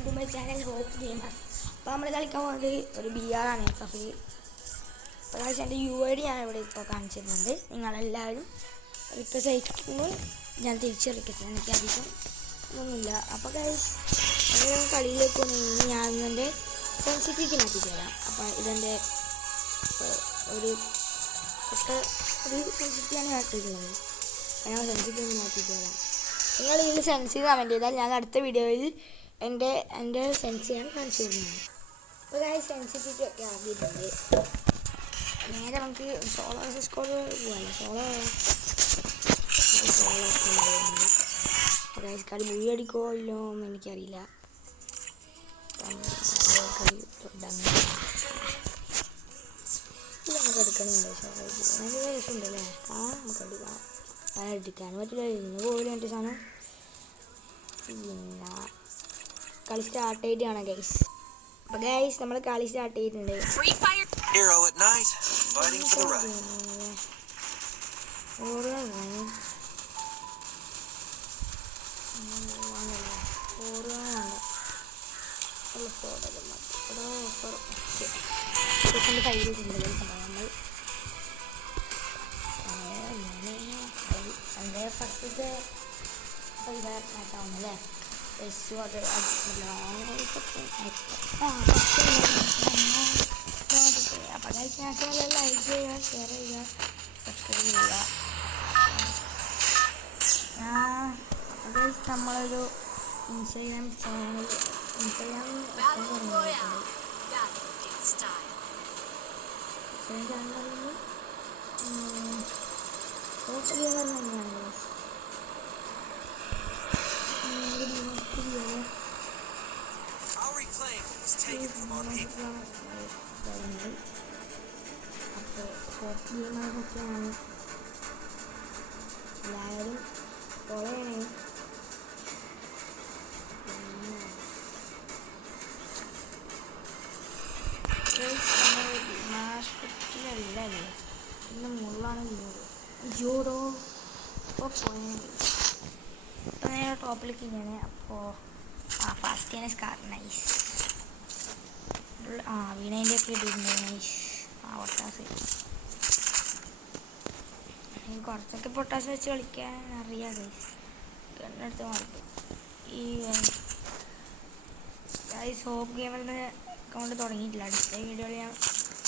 Welcome to my channel hope gamer. അപ്പോൾ നമ്മൾ കളിക്കാൻ പോകുന്നത് ഒരു BR ആണ് FF. അപ്പോൾ എൻ്റെ UID ഞാൻ ഇവിടെ ഇപ്പോൾ കാണിച്ചിരുന്നുണ്ട്. നിങ്ങളെല്ലാവരും ഇപ്പോൾ സൈറ്റിൽ ഞാൻ തിരിച്ചറിയിക്കട്ടെ, എനിക്ക് അധികം ഒന്നുമില്ല. അപ്പോൾ കളിയിലേക്ക് വന്നു ഞാൻ എൻ്റെ സെൻസിറ്റിവിറ്റി മാറ്റി തരാം. അപ്പോൾ ഇതെൻ്റെ ഒരു സെൻസിറ്റിവിറ്റിയാണ് മാറ്റിയിട്ടുള്ളത്. ഞാൻ സെൻസിറ്റിവിറ്റി മാറ്റി തരാം. നിങ്ങൾ ഇതിൽ സെൻസ് കമൻറ്റ് ചെയ്താൽ ഞാൻ അടുത്ത വീഡിയോയിൽ എൻ്റെ സെൻസ് ഞാൻ കാണിച്ചു തരുന്നതാണ്. അപ്പോൾ സെൻസിറ്റിവിറ്റി ഒക്കെ ആക്കിയിട്ടുണ്ട്. നേരെ നമുക്ക് സോളോ സ്കോഡ് പോകാമല്ലോ. സോളോ കളി മുഴി അടിക്കോ ഇല്ലോ എന്ന് എനിക്കറിയില്ല. ഇത് നമുക്ക് എടുക്കണമുണ്ട്. നല്ല രസമുണ്ടല്ലേ? നമുക്ക് എടുക്കാം. എടുക്കാൻ പറ്റില്ല. ഇന്ന് പോലും എൻ്റെ സാധനം പിന്നെ കളി സ്റ്റാർട്ട് ചെയ്തിട്ടാണ് ഗൈസ്. അപ്പോൾ ഗൈസ് നമ്മൾ കളി സ്റ്റാർട്ട് ചെയ്തിട്ടുണ്ട്. നമ്മൾ ഫസ്റ്റത്തെ മാറ്റാവുന്നല്ലേ? അപ്പോൾ ലൈക്ക് ചെയ്യുക, ഷെയർ ചെയ്യുക, സബ്സ്ക്രൈബ് ചെയ്യുക. നമ്മളൊരു ഇൻസ്റ്റാഗ്രാം ചാനൽ തന്നെയാണ്. അപ്പോൾ എല്ലാവരും ഫോളോ ചെയ്യണേ. മാസ്പെറ്റിലല്ലേ ഇന്ന് മുള്ളാണ് ജോഡോ. അപ്പോൾ നേരെ ടോപ്പിലേക്ക് ഇങ്ങനെ. അപ്പോൾ ഫാസ്റ്റ് തന്നെ സ്കാർ നൈസ്. വീണേൻ്റെ ഒക്കെ ഇട്ടിട്ടുണ്ട് നൈസ്. പൊട്ടാസ് കുറച്ചൊക്കെ പൊട്ടാസ് വെച്ച് കളിക്കാൻ അറിയാം ഗൈസ്. കണ്ണെടുത്ത് മാറിക്കും. ഈ സോപ്പ് ഗെയിമറിൻ്റെ അക്കൗണ്ട് തുടങ്ങിയിട്ടില്ല. അടുത്ത വീഡിയോയിൽ ഞാൻ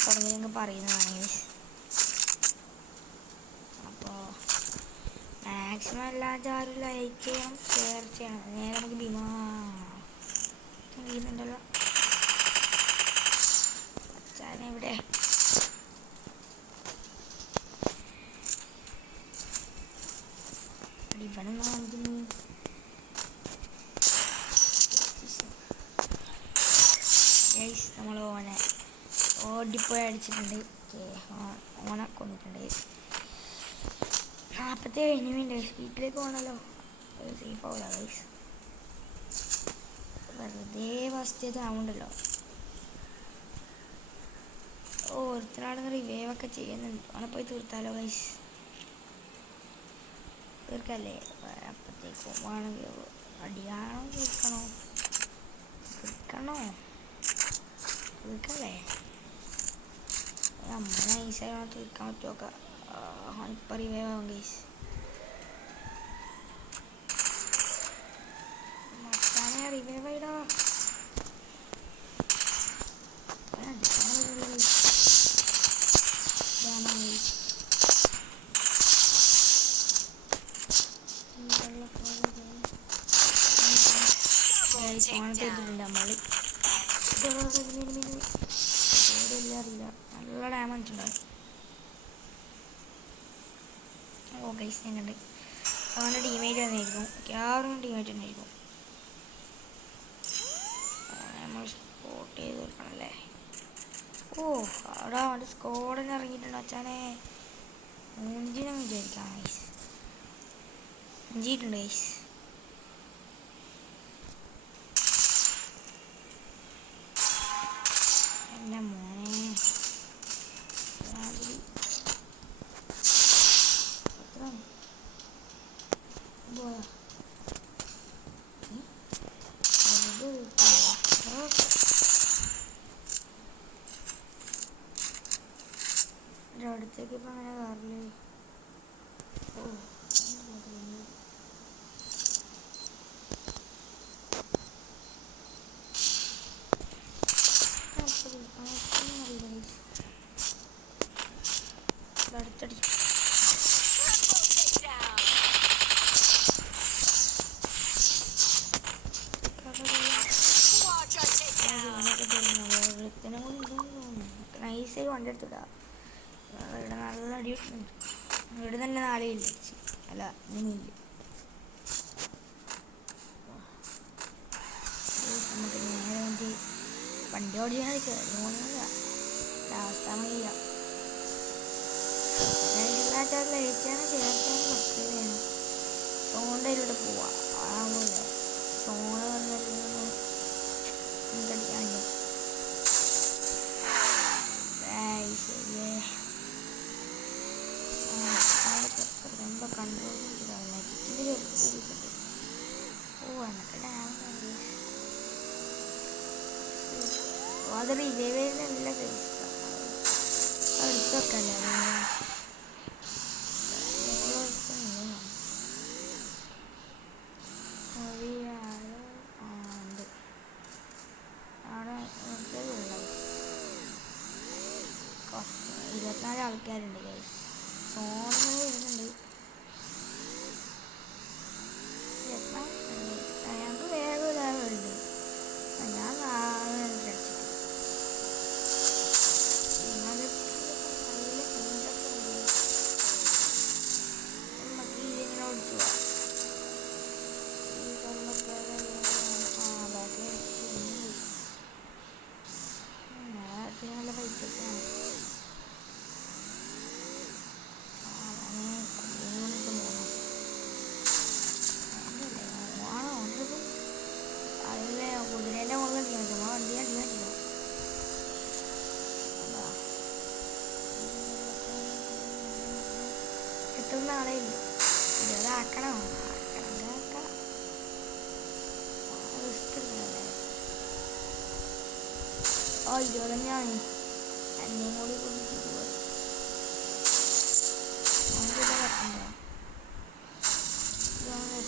തുടങ്ങിയെങ്കിൽ പറയുന്നതാണ് ഗൈസ്. അപ്പോൾ മാക്സിമം എല്ലാവരും ലൈക്ക് ചെയ്യണം, ഷെയർ ചെയ്യണം. നേരെ നമുക്ക് ചെയ്യുന്നുണ്ടല്ലോ അച്ഛനെ ഇവിടെ. ഇവനൊന്നും കാണിക്കുന്നു. ഗൈസ് നമ്മൾ ഓടിപ്പോയി അടിച്ചിട്ടുണ്ട്. ഓനെ കൊന്നിട്ടുണ്ട്. 47 എനിമിയുണ്ട്. വീട്ടിലേക്ക് പോകണമല്ലോ, സേഫ് ആവില്ല ഗൈസ്. വെറുതെ ഫസ്റ്റ് ആവുണ്ടല്ലോ. ഒരുത്തനാണെന്ന് റിവൈവൊക്കെ ചെയ്യുന്നുണ്ട്. അവനെ പോയി തീർത്താലോ ഗൈസ്. തീർക്കല്ലേ? അപ്പോഴത്തേക്കും വേണമെങ്കിൽ അടിയാണോ തീർക്കല്ലേ? അമ്മ നൈസായി തീർക്കാൻ പറ്റുമൊക്കെ. ഇപ്പം റിവൈവ് ആവും ഗൈസ്. മച്ചാനെ റിവൈവ് ആയിടാ. ഓണത്തിട്ടുണ്ട് നമ്മൾ. അറിയില്ല, നല്ല ഡാമേജ് ഉണ്ടാവും. ഗൈസ് ഞാൻ കണ്ട് അവൻ്റെ ടീമേറ്റ് തന്നെയായിരിക്കും. ആരും ടീമേറ്റ് തന്നെയായിരിക്കും. നമ്മൾ സ്പോട്ട് ചെയ്ത് കൊടുക്കണല്ലേ. അവിടെ അവൻ്റെ സ്കോഡിന് ഇറങ്ങിയിട്ടുണ്ട് അച്ഛനെ. മൂഞ്ചിനും വിചാരിക്കാം ഗൈസ്. മൂഞ്ചിയിട്ടുണ്ട് ഗൈസ്. എൻ്റെ മോനെ പോയാ ഉച്ചക്ക് ഇപ്പം അങ്ങനെ കയറില്ലേ. ഓ അടുത്തടി നൈസായി വണ്ടി എടുത്തിടാ. ഇവിടെ നല്ല അടി കിട്ടുന്നുണ്ട്. ഇവിടെ തന്നെ 4 കില്ല് അടിച്ച്. അല്ല 3 കില്ല്. നമുക്ക് നേരെ വണ്ടി വണ്ടി ഓടിയാൽ കയറി പോകുന്നില്ല. ലാസ്റ്റാണ് ചെയ്യാം. ലയിച്ചാണ് ചേർച്ചാണ് കുറച്ച് വേണം. സോണ്ടയിലൂടെ പോവാ. അതാകുമ്പോൾ സോണ വന്നിരുന്നു അടിക്കാൻ ശരിയേ. കൺട്രോൾ നെറ്റിൻ്റെ ചെറുപ്പം. ഓ എന്നൊക്കെ ഡാമേജ് അത് വിജയവേദിനല്ല കഴിച്ചിട്ടാണ് അടുത്തൊക്കെ അല്ലേ. അവിടെ 24 ആൾക്കാരുണ്ട് ഗൈസ്. സോണിൽ വരുന്നുണ്ട്. ഞങ്ങൾക്ക് വേഗം ഒരാളുണ്ട്. ഞാൻ നല്ല പൈസക്കാണ്. അതിലെ കുതിരേൻ്റെ മുകളിൽ അടിക്കാൻ പറ്റും. വണ്ടി അടിക്കാൻ പറ്റില്ല. എത്തുന്ന ആളേ ഇല്ല. ഇതാക്കണം റിസ്ക് എടുക്കണല്ലേ. ഓ 20 തന്നെയാണ്. എന്നെയും കൂടി കൊണ്ടിട്ട്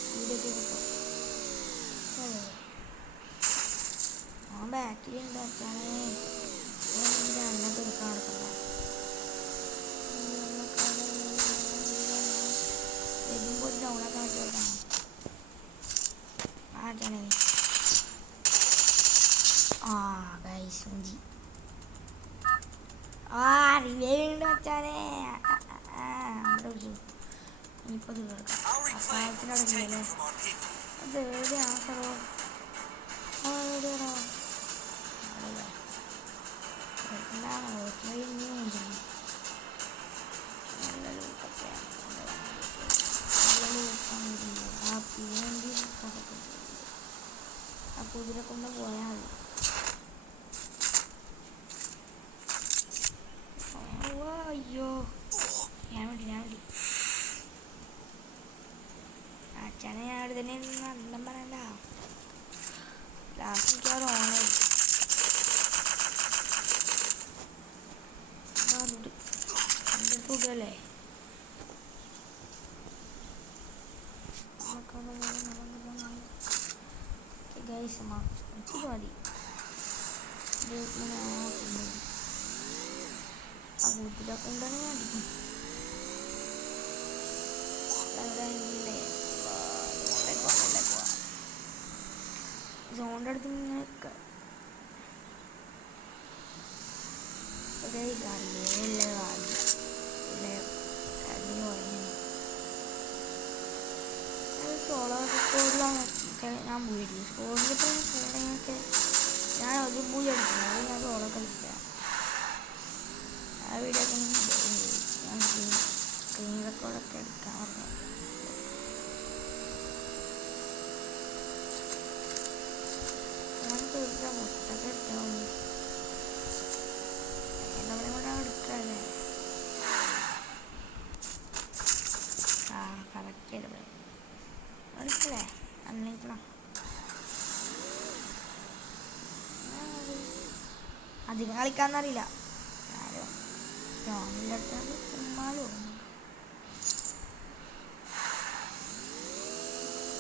സ്പീഡൊക്കെ കിട്ടും. ഞാൻ ബാക്കിലുണ്ട് അച്ഛനെ. എണ്ണ തീർക്കാൻ നടക്കണ്ട. വരുമ്പോൾ ഒരു ഡൗണൊക്കെ വെച്ചോട്ടാണ് അച്ഛനെ. ആ ഗൈസ് മുഞ്ചി. റിവേലുണ്ട് അച്ഛനെ. അവിടെ വിളിച്ചു. ഇനിയിപ്പോൾ തീർക്കാം. അപ്പായത്തിനടക്കില്ലല്ലേ. അത് എവിടെയാണ് സ്ഥലം? എവിടെയാണോ അല്ലേ. എന്താണ് നല്ല ലൂട്ടൊക്കെയാണ്. നല്ല ലൂട്ടാണ് വരുന്നത്. ആ പിന്നെന്തി ആ കുതിര കൊണ്ട് പോയാൽ മതി. അയ്യോ ഞാൻ വേണ്ടി അച്ഛനെ ഞാൻ അവിടെ തന്നെ നല്ല പറയണ്ട. ലാസ്റ്റ് എനിക്ക് അവിടെ ഓണായി. എൻ്റെ കൂട്ടല്ലേ ഗൈസ് എനിക്ക് മതി. ആ കൂട്ടിലൊക്കെ ഉണ്ടെങ്കിൽ അടിക്കും. സോണിൻ്റെ അടുത്ത് ഇങ്ങനെ സോളോ സ്കോഡിലാണ് ഞാൻ പോയിട്ട്. സ്കോഡിലിപ്പോൾ സ്കോഡിങ്ങൊക്കെ ഞാൻ ഒരു പോയി അടിക്കുന്നത്. അത് ഞാൻ സോളോ കളിച്ചില്ല. ആ വീഡിയോ ഒക്കെ ഞാൻ സ്ക്രീൻ റെക്കോർഡൊക്കെ എടുക്കാൻ പറഞ്ഞു. ഞാൻ തീർച്ച മുട്ടൊക്കെ എടുത്താൽ നമ്മളെ കൂടെ എടുക്കാല്ലേ. ആ കറക്റ്റ് ചെയ്തേ എടുക്കല്ലേ. അന്നിക്കണം അധികം കളിക്കാന്നറിയില്ല. ആരോ ലോണിൻ്റെ അടുത്ത് malo.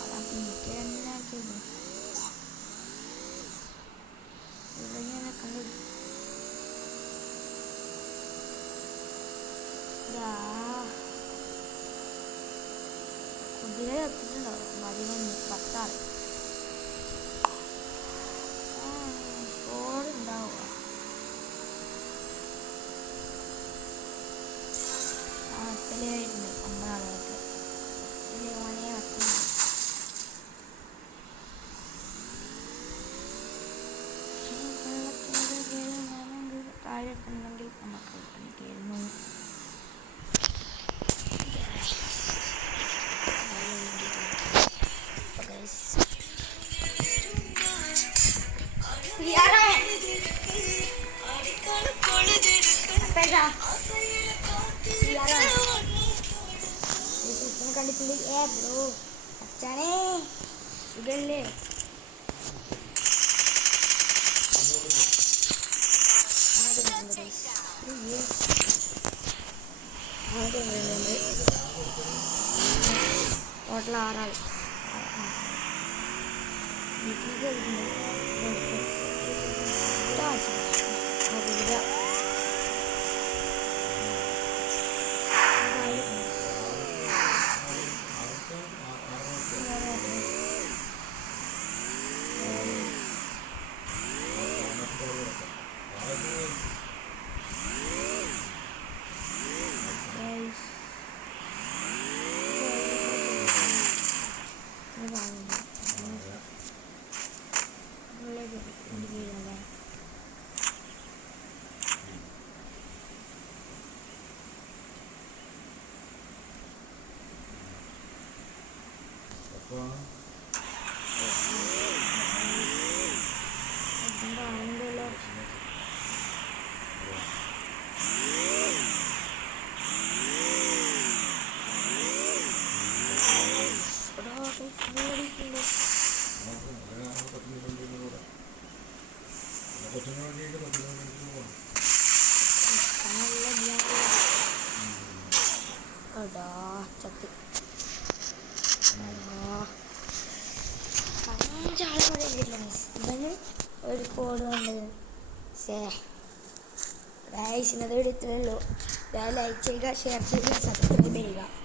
Alam pikir lagi tu. Ibunya nak kandung. Dah. Kudilah tu lah. Bagian patah. Skor dah. Pilihan pembalap. Pilihannya mati. Tarik penanggal pemakai peninggalmu. Guys. Biara. Pega. Biara. Ini kan dipilih bro. Acha nih. Sudah le. Total 6 ആൾ. വീട്ടിലേക്ക് ചത്ത് ഇവന് ഒരു code കൊണ്ട് guys ഇന്നത്തെ video ഇത്രയേ ഉള്ളൂ. Like ചെയ്യുക, share ചെയ്യുക, സബ്സ്ക്രൈബ് ചെയ്യുക.